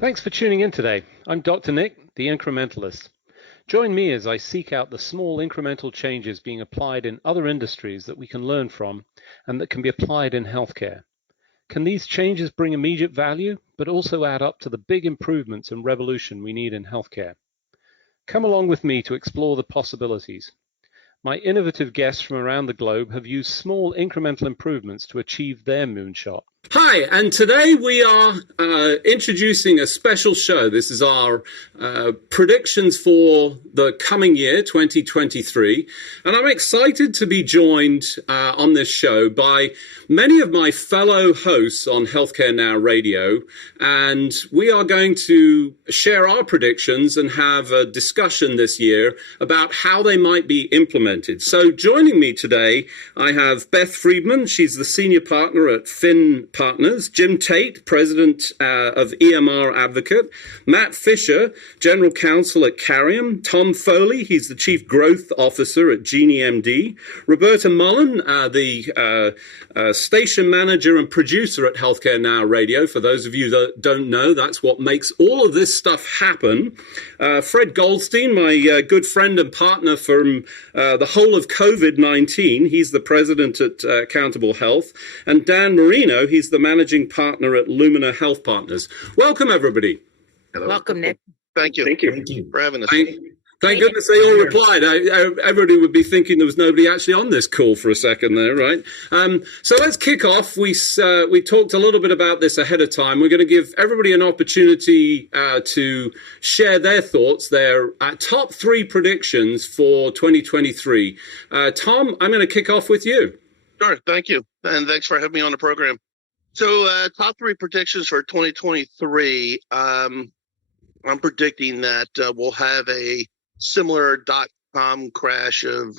Thanks for tuning in today. I'm Dr. Nick, the Incrementalist. Join me as I seek out the small incremental changes being applied in other industries that we can learn from and that can be applied in healthcare. Can these changes bring immediate value, but also add up to the big improvements and revolution we need in healthcare? Come along with me to explore the possibilities. My innovative guests from around the globe have used small incremental improvements to achieve their moonshot. Hi, and today we are introducing a special show. This is our predictions for the coming year, 2023. And I'm excited to be joined on this show by many of my fellow hosts on Healthcare Now Radio. And we are going to share our predictions and have a discussion this year about how they might be implemented. So joining me today, I have Beth Friedman. She's the senior partner at Finn Partners, Jim Tate, president of EMR Advocate, Matt Fisher, general counsel at Carium, Tom Foley, he's the chief growth officer at Genie MD, Roberta Mullen, the station manager and producer at Healthcare Now Radio. For those of you that don't know, that's what makes all of this stuff happen. Fred Goldstein, my good friend and partner from the whole of COVID-19, he's the president at Accountable Health, and Dan Marino, he's the managing partner at Lumina Health Partners. Welcome, everybody. Hello. Welcome, Nick. Thank you. Thank you. Thank you for having us. Thank goodness they all replied. Everybody would be thinking there was nobody actually on this call for a second there, right? So let's kick off. We talked a little bit about this ahead of time. We're going to give everybody an opportunity to share their thoughts, their top three predictions for 2023. Tom, I'm going to kick off with you. Sure. Thank you. And thanks for having me on the program. So top three predictions for 2023. I'm predicting that we'll have a similar .com crash of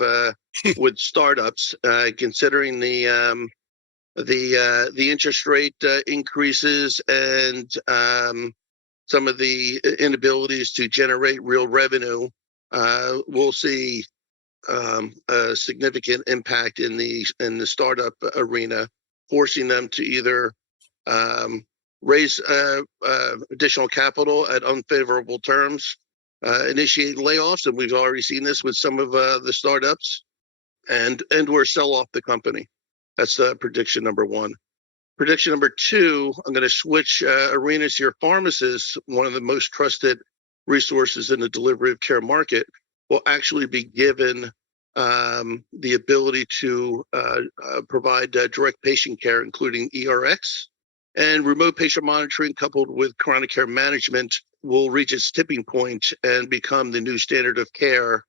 with startups, considering the interest rate increases and some of the inabilities to generate real revenue. We'll see a significant impact in the startup arena, forcing them to either raise additional capital at unfavorable terms, initiate layoffs, and we've already seen this with some of the startups, and or sell off the company. That's prediction number one. Prediction number two, I'm going to switch arenas here. Pharmacists, one of the most trusted resources in the delivery of care market, will actually be given the ability to provide direct patient care, including ERX. And remote patient monitoring coupled with chronic care management will reach its tipping point and become the new standard of care,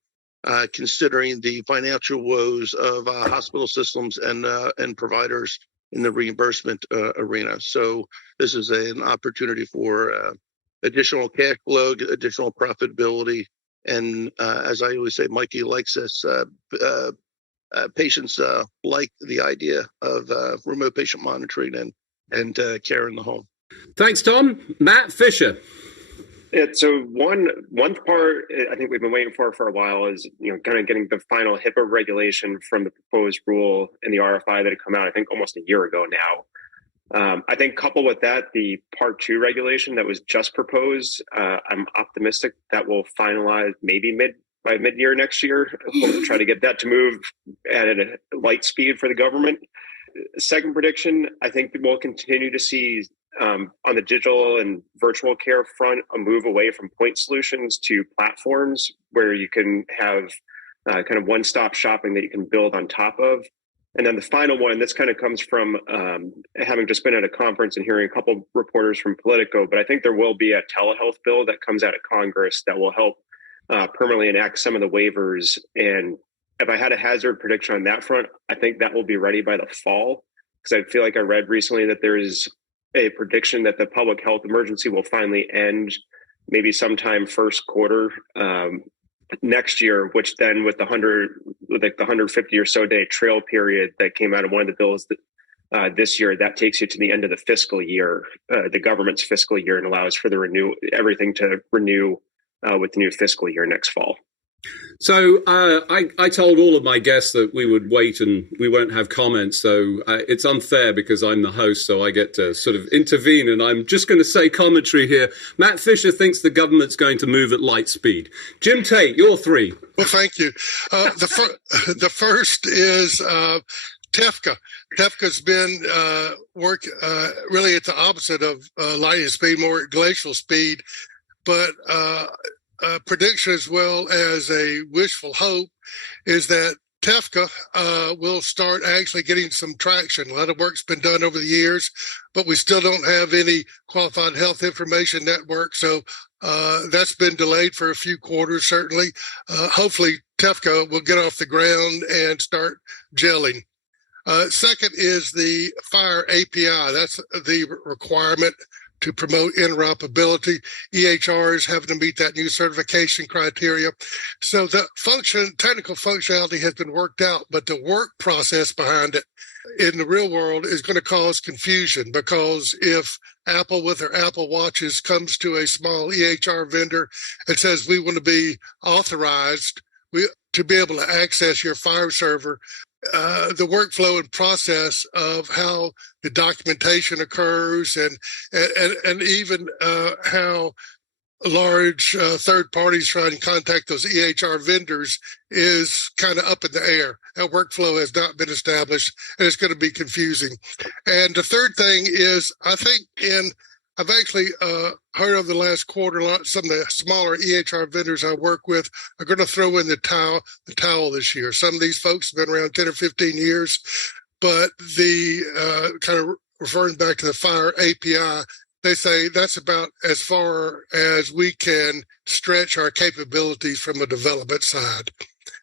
considering the financial woes of hospital systems and providers in the reimbursement arena. So this is an opportunity for additional cash flow, additional profitability. And as I always say, Mikey likes this. Patients like the idea of remote patient monitoring and care in the home. Thanks, Tom. Matt Fisher. Yeah, so one part I think we've been waiting for a while is, kind of getting the final HIPAA regulation from the proposed rule and the RFI that had come out, I think almost a year ago now. I think coupled with that, the Part 2 regulation that was just proposed, I'm optimistic that will finalize maybe by mid-year next year. We'll try to get that to move at a light speed for the government. Second prediction, I think we'll continue to see on the digital and virtual care front a move away from point solutions to platforms where you can have kind of one-stop shopping that you can build on top of. And then the final one, this kind of comes from having just been at a conference and hearing a couple reporters from Politico, but I think there will be a telehealth bill that comes out of Congress that will help permanently enact some of the waivers. And if I had a hazard prediction on that front, I think that will be ready by the fall, because I feel like I read recently that there is a prediction that the public health emergency will finally end maybe sometime first quarter next year, which then with the 150 or so day trail period that came out of one of the bills that this year, that takes you to the end of the fiscal year, the government's fiscal year, and allows for everything to renew with the new fiscal year next fall. So I told all of my guests that we would wait and we won't have comments. So it's unfair because I'm the host, so I get to sort of intervene. And I'm just going to say commentary here. Matt Fisher thinks the government's going to move at light speed. Jim Tate, your three. Well, thank you. The first is TEFCA. TEFCA's been really at the opposite of lightning speed, more at glacial speed. But prediction as well as a wishful hope is that TEFCA will start actually getting some traction. A lot of work's been done over the years, but we still don't have any qualified health information network. So that's been delayed for a few quarters, certainly. Hopefully, TEFCA will get off the ground and start gelling. Second is the FHIR API. That's the requirement to promote interoperability. EHRs having to meet that new certification criteria. So the technical functionality has been worked out, but the work process behind it in the real world is going to cause confusion, because if Apple with their Apple Watches comes to a small EHR vendor and says, we want to be authorized to be able to access your FHIR server, the workflow and process of how the documentation occurs and even how large third parties try and contact those EHR vendors is kind of up in the air. That workflow has not been established, and it's going to be confusing. And the third thing is, I think I've actually heard over the last quarter, some of the smaller EHR vendors I work with are going to throw in the towel this year. Some of these folks have been around 10 or 15 years, but the kind of referring back to the FHIR API, they say that's about as far as we can stretch our capabilities from a development side.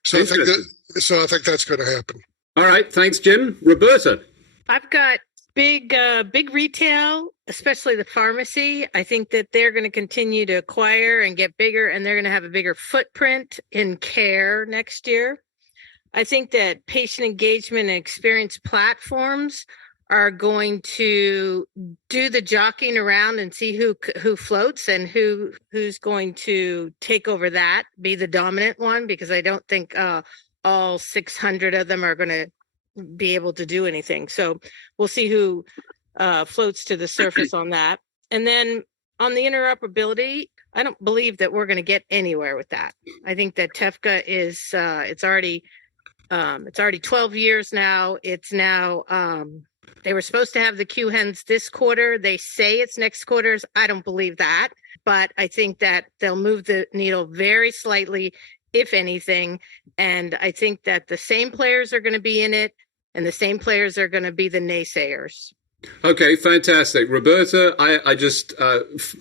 So I think that's going to happen. All right, thanks, Jim. Roberta. I've got big retail, especially the pharmacy. I think that they're going to continue to acquire and get bigger, and they're going to have a bigger footprint in care next year. I think that patient engagement and experience platforms are going to do the jockeying around and see who floats and who's going to take over that, be the dominant one, because I don't think all 600 of them are going to be able to do anything. So we'll see who floats to the surface on that. And then on the interoperability, I don't believe that we're going to get anywhere with that. I think that TEFCA is it's already 12 years now. It's now they were supposed to have the QHENs this quarter. They say it's next quarter's. I don't believe that, but I think that they'll move the needle very slightly, if anything. And I think that the same players are going to be in it, and the same players are going to be the naysayers. Okay, fantastic. Roberta, I just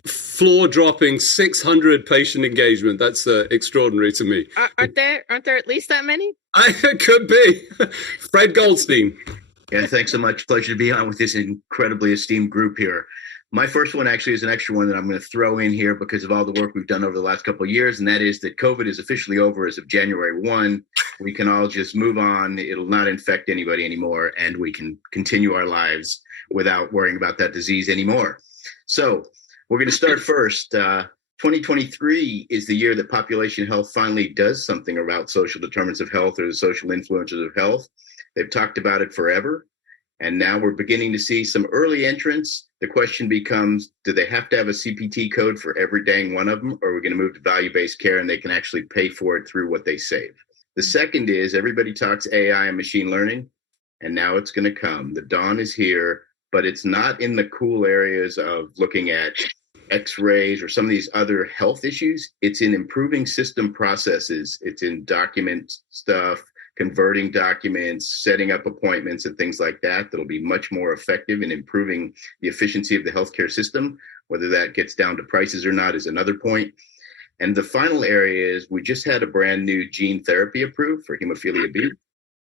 floor dropping 600 patient engagement. That's extraordinary to me. Aren't there at least that many? It could be. Fred Goldstein. Yeah, thanks so much. Pleasure to be on with this incredibly esteemed group here. My first one actually is an extra one that I'm going to throw in here because of all the work we've done over the last couple of years, and that is that COVID is officially over as of January 1. We can all just move on. It'll not infect anybody anymore, and we can continue our lives without worrying about that disease anymore. So we're going to start first. 2023 is the year that population health finally does something about social determinants of health or the social influences of health. They've talked about it forever, and now we're beginning to see some early entrants. The question becomes, do they have to have a CPT code for every dang one of them, or are we going to move to value-based care and they can actually pay for it through what they save? The second is everybody talks AI and machine learning, and now it's going to come. The dawn is here, but it's not in the cool areas of looking at X-rays or some of these other health issues. It's in improving system processes. It's in document stuff, converting documents, setting up appointments and things like that. That'll be much more effective in improving the efficiency of the healthcare system. Whether that gets down to prices or not is another point. And the final area is we just had a brand new gene therapy approved for hemophilia B,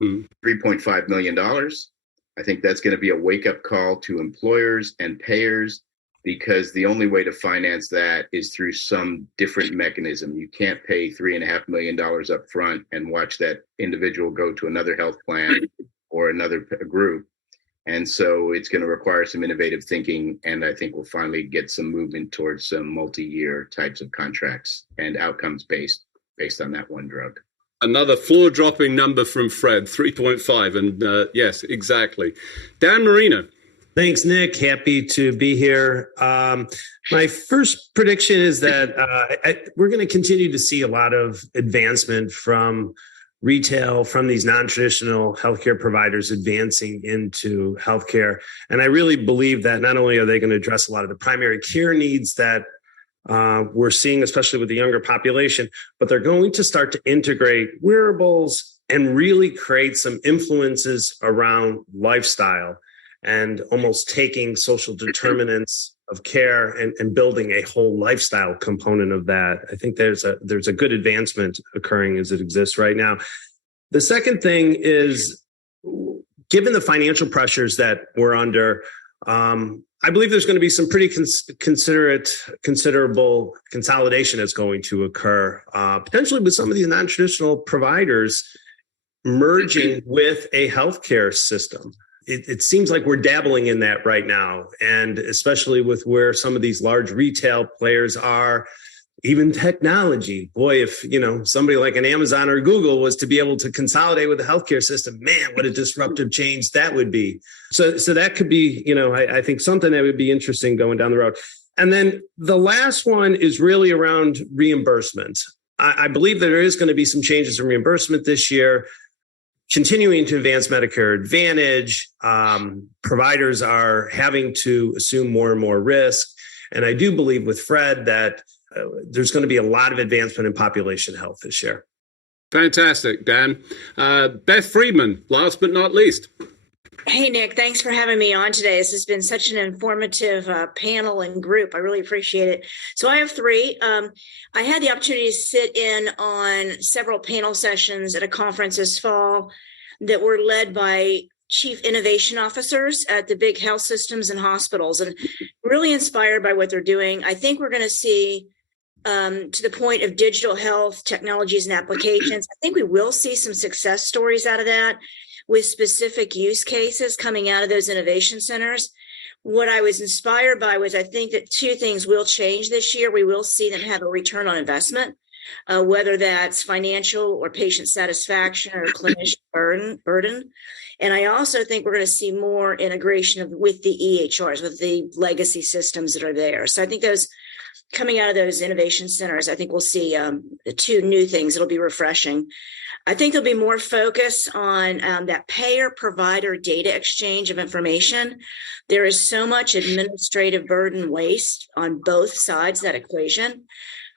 $3.5 million. I think that's going to be a wake-up call to employers and payers, because the only way to finance that is through some different mechanism. You can't pay $3.5 million up front and watch that individual go to another health plan or another group. And so it's going to require some innovative thinking, and I think we'll finally get some movement towards some multi-year types of contracts and outcomes-based based on that one drug. Another floor-dropping number from Fred, 3.5. And yes, exactly. Dan Marino. Thanks, Nick. Happy to be here. My first prediction is that we're going to continue to see a lot of advancement from retail, from these non-traditional healthcare providers advancing into healthcare. And I really believe that not only are they going to address a lot of the primary care needs that we're seeing, especially with the younger population, but they're going to start to integrate wearables and really create some influences around lifestyle and almost taking social determinants of care and building a whole lifestyle component of that. I think there's a good advancement occurring as it exists right now. The second thing is, given the financial pressures that we're under, I believe there's going to be some pretty considerable consolidation that's going to occur, potentially with some of these non-traditional providers merging with a healthcare system. It seems like we're dabbling in that right now, and especially with where some of these large retail players are, even technology. Boy, if somebody like an Amazon or Google was to be able to consolidate with the healthcare system, man, what a disruptive change that would be. So that could be, I think something that would be interesting going down the road. And then the last one is really around reimbursement. I believe that there is going to be some changes in reimbursement this year. Continuing to advance Medicare Advantage, providers are having to assume more and more risk. And I do believe with Fred that there's going to be a lot of advancement in population health this year. Fantastic, Dan. Beth Friedman, last but not least. Hey, Nick, thanks for having me on today. This has been such an informative panel and group. I really appreciate it. So I have three. I had the opportunity to sit in on several panel sessions at a conference this fall that were led by chief innovation officers at the big health systems and hospitals, and really inspired by what they're doing. I think we're going to see, to the point of digital health technologies and applications, I think we will see some success stories out of that, with specific use cases coming out of those innovation centers. What I was inspired by was I think that two things will change this year. We will see them have a return on investment, whether that's financial or patient satisfaction or clinician burden. And I also think we're going to see more integration with the EHRs, with the legacy systems that are there. So I think those coming out of those innovation centers, I think we'll see two new things. It'll be refreshing. I think there'll be more focus on that payer-provider data exchange of information. There is so much administrative burden waste on both sides of that equation.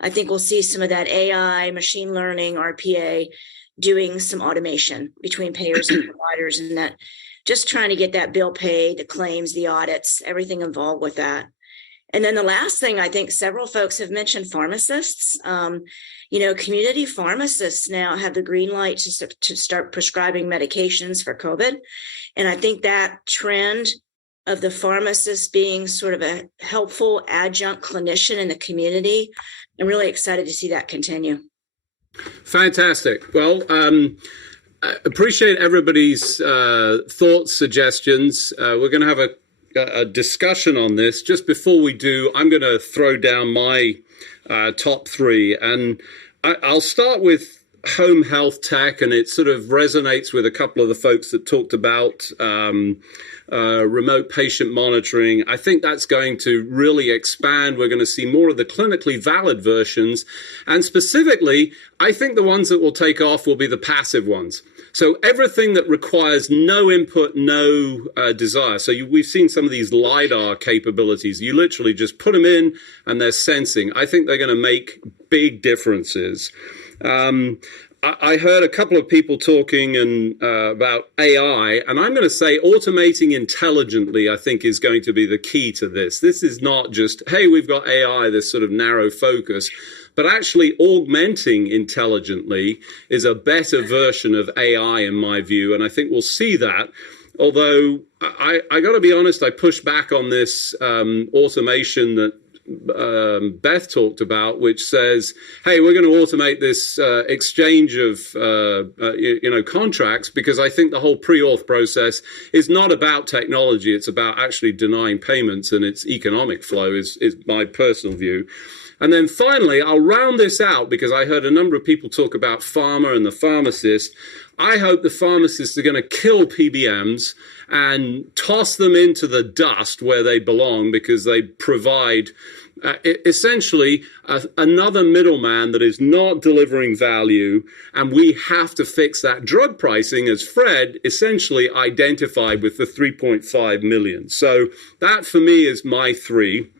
I think we'll see some of that AI, machine learning, RPA, doing some automation between payers and providers, and that just trying to get that bill paid, the claims, the audits, everything involved with that. And then the last thing, I think several folks have mentioned pharmacists. Community pharmacists now have the green light to start prescribing medications for COVID. And I think that trend of the pharmacist being sort of a helpful adjunct clinician in the community, I'm really excited to see that continue. Fantastic. Well, I appreciate everybody's thoughts, suggestions. We're going to have a discussion on this. Just before we do, I'm going to throw down my top three, and I'll start with home health tech, and it sort of resonates with a couple of the folks that talked about remote patient monitoring. I think that's going to really expand. We're going to see more of the clinically valid versions, and specifically, I think the ones that will take off will be the passive ones. So everything that requires no input, no desire. So we've seen some of these LiDAR capabilities. You literally just put them in and they're sensing. I think they're going to make big differences. I heard a couple of people talking about AI, and I'm going to say automating intelligently, I think, is going to be the key to this. This is not just, hey, we've got AI, this sort of narrow focus, but actually augmenting intelligently is a better version of AI in my view, and I think we'll see that. Although I got to be honest, I push back on this automation that Beth talked about, which says, hey, we're going to automate this exchange of contracts, because I think the whole pre-auth process is not about technology. It's about actually denying payments, and its economic flow is my personal view. And then finally, I'll round this out, because I heard a number of people talk about pharma and the pharmacist. I hope the pharmacists are going to kill PBMs and toss them into the dust where they belong, because they provide essentially another middleman that is not delivering value. And we have to fix that drug pricing, as Fred essentially identified with the 3.5 million. So that for me is my three.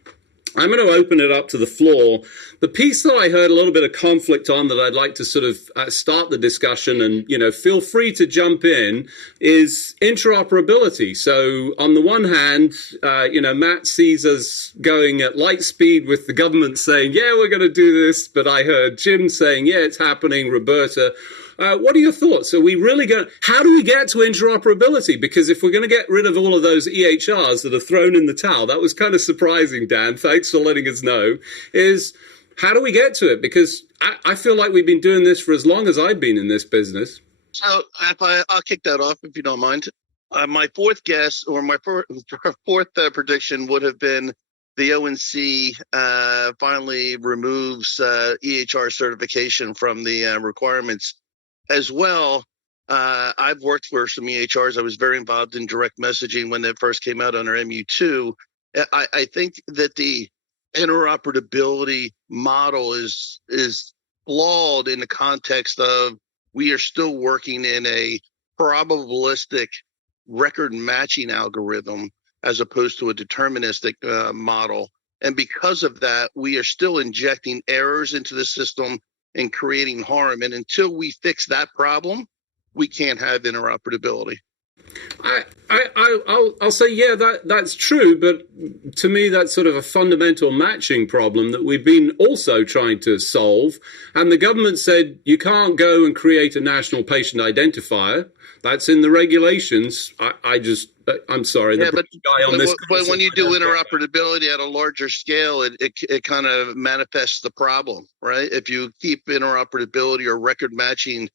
I'm going to open it up to the floor. The piece that I heard a little bit of conflict on, that I'd like to sort of start the discussion, and, feel free to jump in, is interoperability. So on the one hand, Matt sees us going at light speed with the government saying, yeah, we're going to do this. But I heard Jim saying, yeah, it's happening. Roberta, what are your thoughts? Are we really how do we get to interoperability? Because if we're going to get rid of all of those EHRs that are thrown in the towel, that was kind of surprising, Dan. Thanks for letting us know. How do we get to it? Because I feel like we've been doing this for as long as I've been in this business. So I'll kick that off if you don't mind. My fourth guess, or my fourth prediction, would have been the ONC finally removes EHR certification from the requirements. As well, I've worked for some EHRs. I was very involved in direct messaging when that first came out under MU2. I think that the interoperability model is flawed in the context of we are still working in a probabilistic record matching algorithm as opposed to a deterministic model. And because of that, we are still injecting errors into the system and creating harm. And until we fix that problem, we can't have interoperability. I'll say, yeah, that's true. But to me, that's sort of a fundamental matching problem that we've been also trying to solve. And the government said you can't go and create a national patient identifier. That's in the regulations. I'm sorry. Yeah, but when you do interoperability at a larger scale, it kind of manifests the problem, right? If you keep interoperability or record matching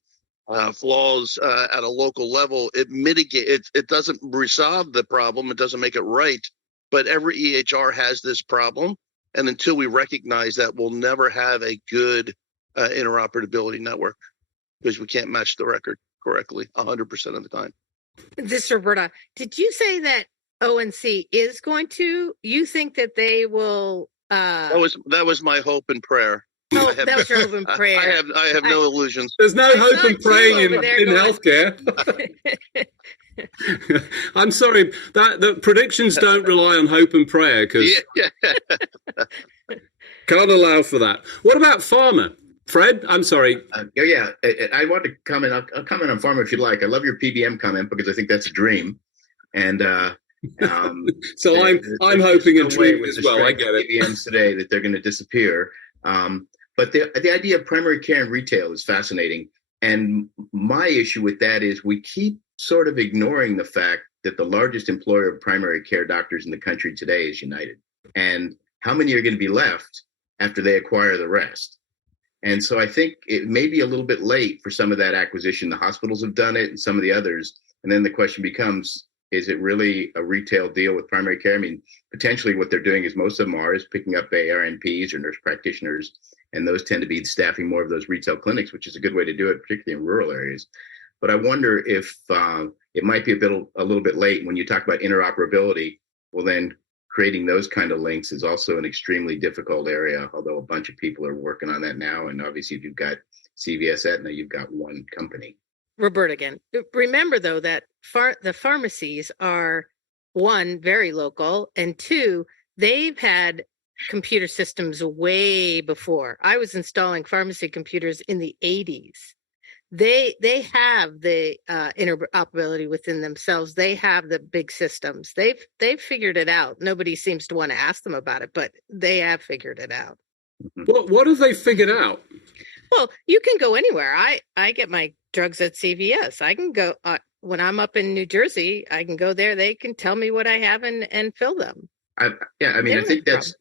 flaws at a local level, it doesn't resolve the problem. It doesn't make it right. But every EHR has this problem. And until we recognize that, we'll never have a good interoperability network, because we can't match the record correctly 100% of the time. This, Roberta, did you say that ONC is going to, you think that they will that was my hope and prayer. Oh, that was your hope and prayer. I have no illusions. There's no hope and praying in healthcare. I'm sorry, the predictions don't rely on hope and prayer, because can't allow for that. What about pharma? Fred, I'm sorry. I want to comment. I'll comment on pharma if you'd like. I love your PBM comment, because I think that's a dream. And so I'm hoping a dream as well. I get it. PBMs today that they're going to disappear. But the idea of primary care and retail is fascinating. And my issue with that is we keep sort of ignoring the fact that the largest employer of primary care doctors in the country today is United. And how many are going to be left after they acquire the rest? And so I think it may be a little bit late for some of that acquisition. The hospitals have done it, and some of the others. And then the question becomes, is it really a retail deal with primary care? I mean, potentially what they're doing is most of them is picking up ARNPs or nurse practitioners, and those tend to be staffing more of those retail clinics, which is a good way to do it, particularly in rural areas. But I wonder if it might be a little bit late when you talk about interoperability. Well, then creating those kind of links is also an extremely difficult area, although a bunch of people are working on that now. And obviously, if you've got CVS Aetna, you've got one company. Roberta again. Remember, though, that the pharmacies are, one, very local, and two, they've had computer systems way before. I was installing pharmacy computers in the 80s. They have the interoperability within themselves. They have the big systems. They've figured it out. Nobody seems to want to ask them about it, but they have figured it out. What have they figured out? Well, you can go anywhere. I get my drugs at CVS. I can go when I'm up in New Jersey. I can go there. They can tell me what I have and fill them. I think that's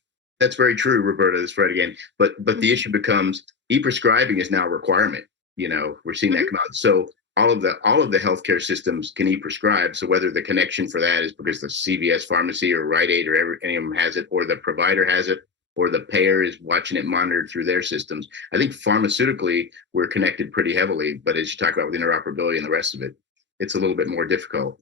That's very true, Roberta. This is Fred again. But the issue becomes e-prescribing is now a requirement. We're seeing that come out. So all of the healthcare systems can e-prescribe. So whether the connection for that is because the CVS pharmacy or Rite Aid or any of them has it, or the provider has it, or the payer is watching it monitored through their systems. I think pharmaceutically, we're connected pretty heavily. But as you talk about with interoperability and the rest of it, it's a little bit more difficult.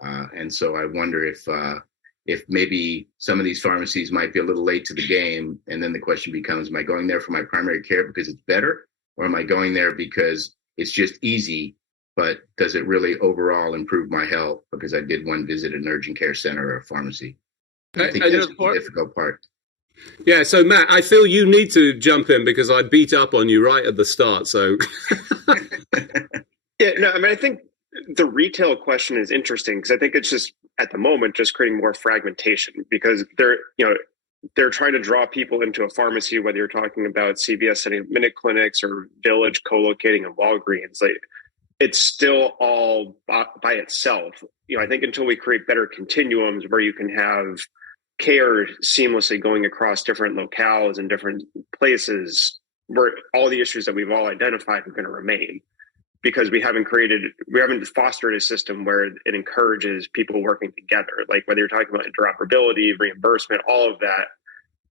And so I wonder if maybe some of these pharmacies might be a little late to the game. And then the question becomes, am I going there for my primary care because it's better? Or am I going there because it's just easy, but does it really overall improve my health because I did one visit at an urgent care center or a pharmacy? I think that's the difficult part. Yeah, so Matt, I feel you need to jump in because I beat up on you right at the start. So yeah, no, I mean, I think the retail question is interesting because I think it's just at the moment just creating more fragmentation because they're trying to draw people into a pharmacy, whether you're talking about CVS setting up minute clinics or Village co-locating in Walgreens. Like, it's still all by itself. I think until we create better continuums where you can have care seamlessly going across different locales and different places, where all the issues that we've all identified are going to remain. Because we haven't fostered a system where it encourages people working together. Like whether you're talking about interoperability, reimbursement, all of that,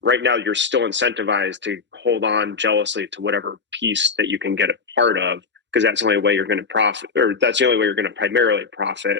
right now you're still incentivized to hold on jealously to whatever piece that you can get a part of, because that's the only way you're going to profit, or that's the only way you're going to primarily profit,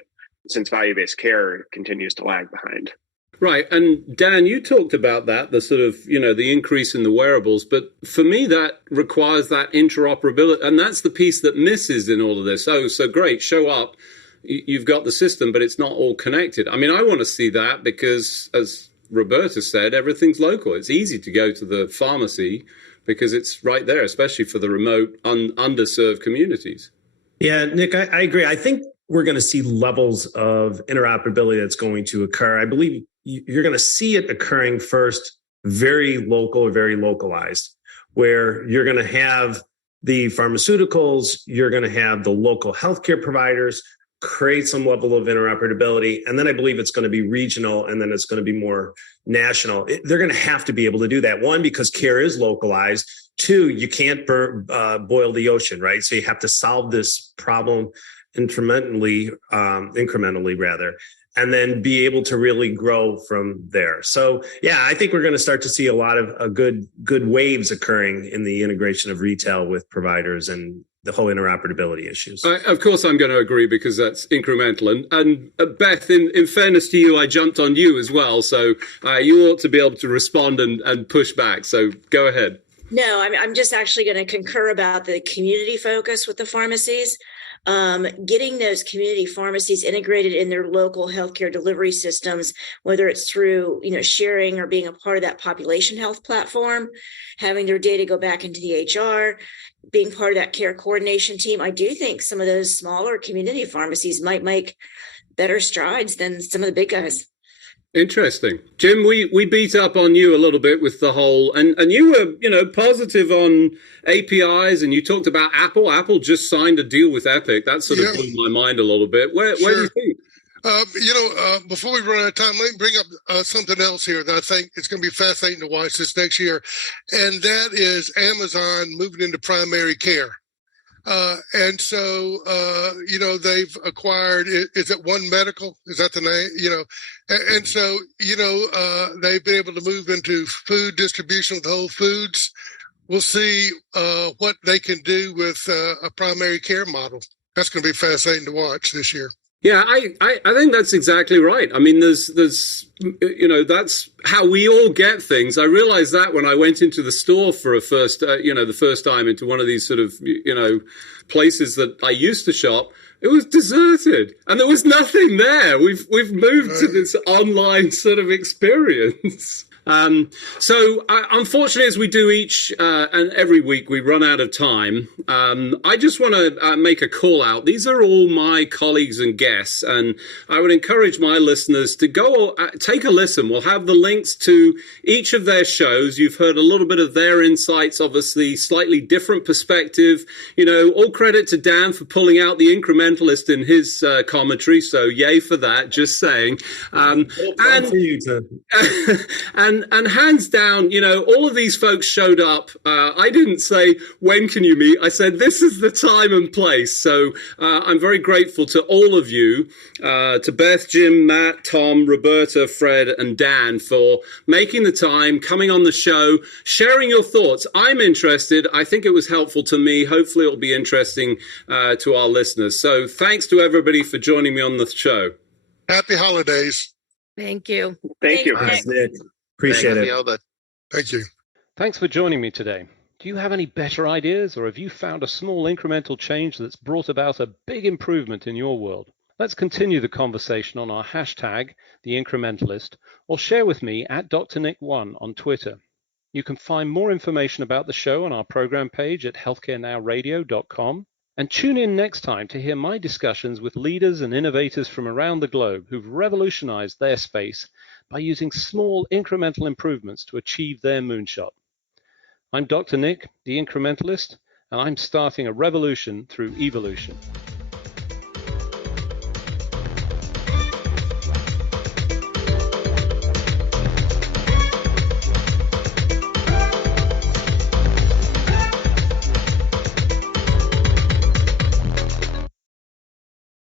since value-based care continues to lag behind. Right. And Dan, you talked about that, the sort of, the increase in the wearables. But for me, that requires that interoperability. And that's the piece that misses in all of this. Oh, so great. Show up. You've got the system, but it's not all connected. I mean, I want to see that because, as Roberta said, everything's local. It's easy to go to the pharmacy because it's right there, especially for the remote, underserved communities. Yeah, Nick, I agree. I think we're going to see levels of interoperability that's going to occur. I believe you're going to see it occurring first, very local or very localized, where you're going to have the pharmaceuticals, you're going to have the local healthcare providers create some level of interoperability. And then I believe it's going to be regional, and then it's going to be more national. They're going to have to be able to do that. One, because care is localized. Two, you can't boil the ocean, right? So you have to solve this problem incrementally, and then be able to really grow from there. So, yeah, I think we're going to start to see a lot of good waves occurring in the integration of retail with providers and the whole interoperability issues. Of course, I'm going to agree because that's incremental. And Beth, in fairness to you, I jumped on you as well. So you ought to be able to respond and push back. So go ahead. No, I'm just actually going to concur about the community focus with the pharmacies. Getting those community pharmacies integrated in their local healthcare delivery systems, whether it's through, sharing or being a part of that population health platform, having their data go back into the HR, being part of that care coordination team. I do think some of those smaller community pharmacies might make better strides than some of the big guys. Interesting. Jim, we beat up on you a little bit with the whole, and you were, positive on APIs, and you talked about Apple. Apple just signed a deal with Epic. That sort of blew my mind a little bit. Where do you think? Before we run out of time, let me bring up something else here that I think is going to be fascinating to watch this next year. And that is Amazon moving into primary care. And so, they've acquired, is it One Medical? Is that the name? And so, they've been able to move into food distribution with Whole Foods. We'll see what they can do with a primary care model. That's going to be fascinating to watch this year. Yeah, I think that's exactly right. I mean, there's that's how we all get things. I realized that when I went into the store for the first time into one of these sort of, places that I used to shop. It was deserted and there was nothing there. We've moved to this online sort of experience. So unfortunately, as we do each and every week, we run out of time. I just want to make a call out. These are all my colleagues and guests, and I would encourage my listeners to go take a listen. We'll have the links to each of their shows. You've heard a little bit of their insights, obviously slightly different perspective. All credit to Dan for pulling out the Incrementalist in his commentary. So yay for that, just saying. And and hands down, all of these folks showed up. I didn't say, when can you meet? I said, this is the time and place. So I'm very grateful to all of you, to Beth, Jim, Matt, Tom, Roberta, Fred, and Dan for making the time, coming on the show, sharing your thoughts. I'm interested. I think it was helpful to me. Hopefully it'll be interesting to our listeners. So thanks to everybody for joining me on the show. Happy holidays. Thank you. Thank you. Thanks, Nick. Appreciate it. Thank you. Thanks for joining me today. Do you have any better ideas, or have you found a small incremental change that's brought about a big improvement in your world? Let's continue the conversation on our hashtag, The Incrementalist, or share with me at Dr. Nick1 on Twitter. You can find more information about the show on our program page at healthcarenowradio.com. And tune in next time to hear my discussions with leaders and innovators from around the globe who've revolutionized their space by using small incremental improvements to achieve their moonshot. I'm Dr. Nick, the Incrementalist, and I'm starting a revolution through evolution.